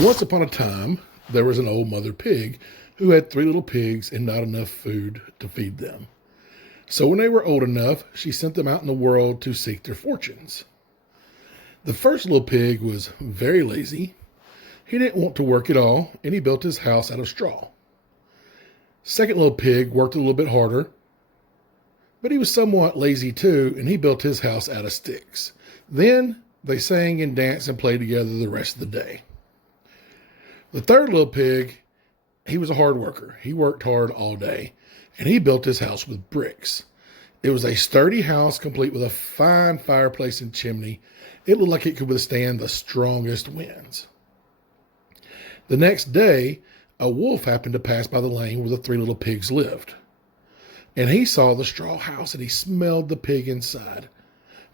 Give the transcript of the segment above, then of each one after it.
Once upon a time, there was an old mother pig who had three little pigs and not enough food to feed them. So when they were old enough, she sent them out in the world to seek their fortunes. The first little pig was very lazy. He didn't want to work at all, and he built his house out of straw. Second little pig worked a little bit harder, but he was somewhat lazy too, and he built his house out of sticks. Then they sang and danced and played together the rest of the day. The third little pig, he was a hard worker. He worked hard all day, and he built his house with bricks. It was a sturdy house complete with a fine fireplace and chimney. It looked like it could withstand the strongest winds. The next day, a wolf happened to pass by the lane where the three little pigs lived. And he saw the straw house, and he smelled the pig inside.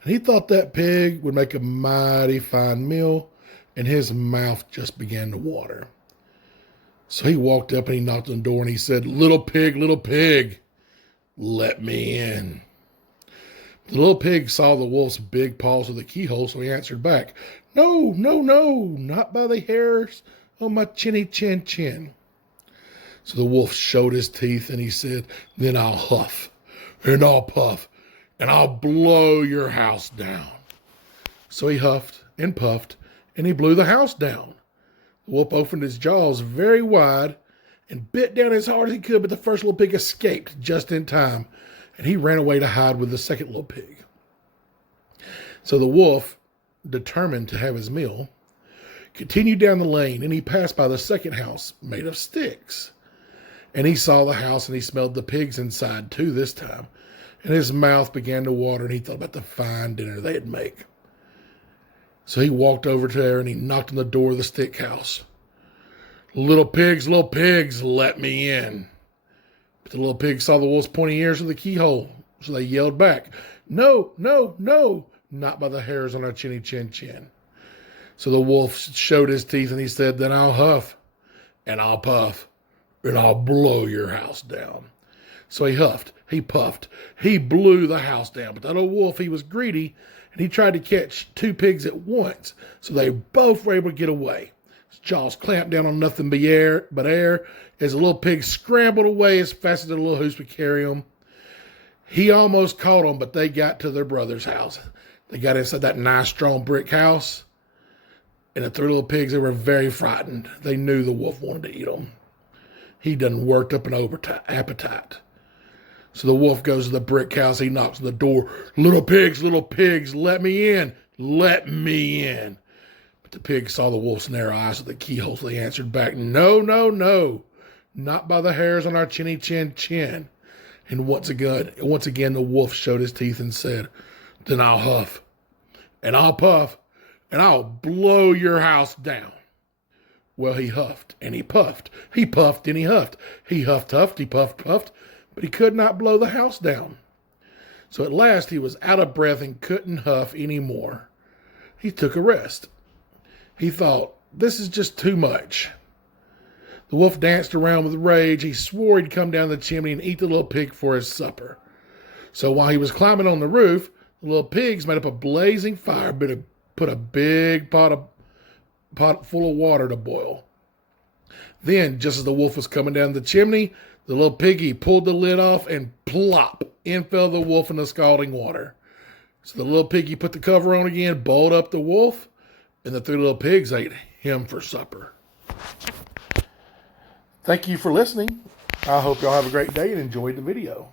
And he thought that pig would make a mighty fine meal, and his mouth just began to water. So he walked up and he knocked on the door and he said, little pig, let me in." The little pig saw the wolf's big paws with the keyhole, so he answered back, "No, no, no, not by the hairs on my chinny chin chin." So the wolf showed his teeth and he said, "Then I'll huff and I'll puff and I'll blow your house down." So he huffed and puffed and he blew the house down. The wolf opened his jaws very wide and bit down as hard as he could, but the first little pig escaped just in time, and he ran away to hide with the second little pig. So the wolf, determined to have his meal, continued down the lane, and he passed by the second house made of sticks. And he saw the house and he smelled the pigs inside too this time, and his mouth began to water, and he thought about the fine dinner they'd make. So he walked over to there and he knocked on the door of the stick house. Little pigs, let me in." But the little pigs saw the wolf's pointy ears through the keyhole, so they yelled back, "No, no, no, not by the hairs on our chinny chin chin." So the wolf showed his teeth and he said, "Then I'll huff and I'll puff and I'll blow your house down." So he huffed, he puffed, he blew the house down. But that old wolf, he was greedy, and he tried to catch two pigs at once, so they both were able to get away. His jaws clamped down on nothing but air as the little pig scrambled away as fast as the little hoofs would carry him. He almost caught them, but they got to their brother's house. They got inside that nice, strong brick house, and the three little pigs, they were very frightened. They knew the wolf wanted to eat them. He done worked up an appetite. So the wolf goes to the brick house. He knocks on the door. Little pigs, let me in. Let me in." But the pigs saw the wolf's narrow eyes with the keyhole, so they answered back, "No, no, no, not by the hairs on our chinny chin chin." And once again, the wolf showed his teeth and said, "Then I'll huff and I'll puff and I'll blow your house down." Well, he huffed and he puffed. He puffed and he huffed. He huffed, he puffed, but he could not blow the house down. So at last he was out of breath and couldn't huff anymore. He took a rest. He thought, this is just too much. The wolf danced around with rage. He swore he'd come down the chimney and eat the little pig for his supper. So while he was climbing on the roof, the little pigs made up a blazing fire, but put a big pot full of water to boil. Then, just as the wolf was coming down the chimney, the little piggy pulled the lid off and plop, in fell the wolf in the scalding water. So the little piggy put the cover on again, boiled up the wolf, and the three little pigs ate him for supper. Thank you for listening. I hope y'all have a great day and enjoyed the video.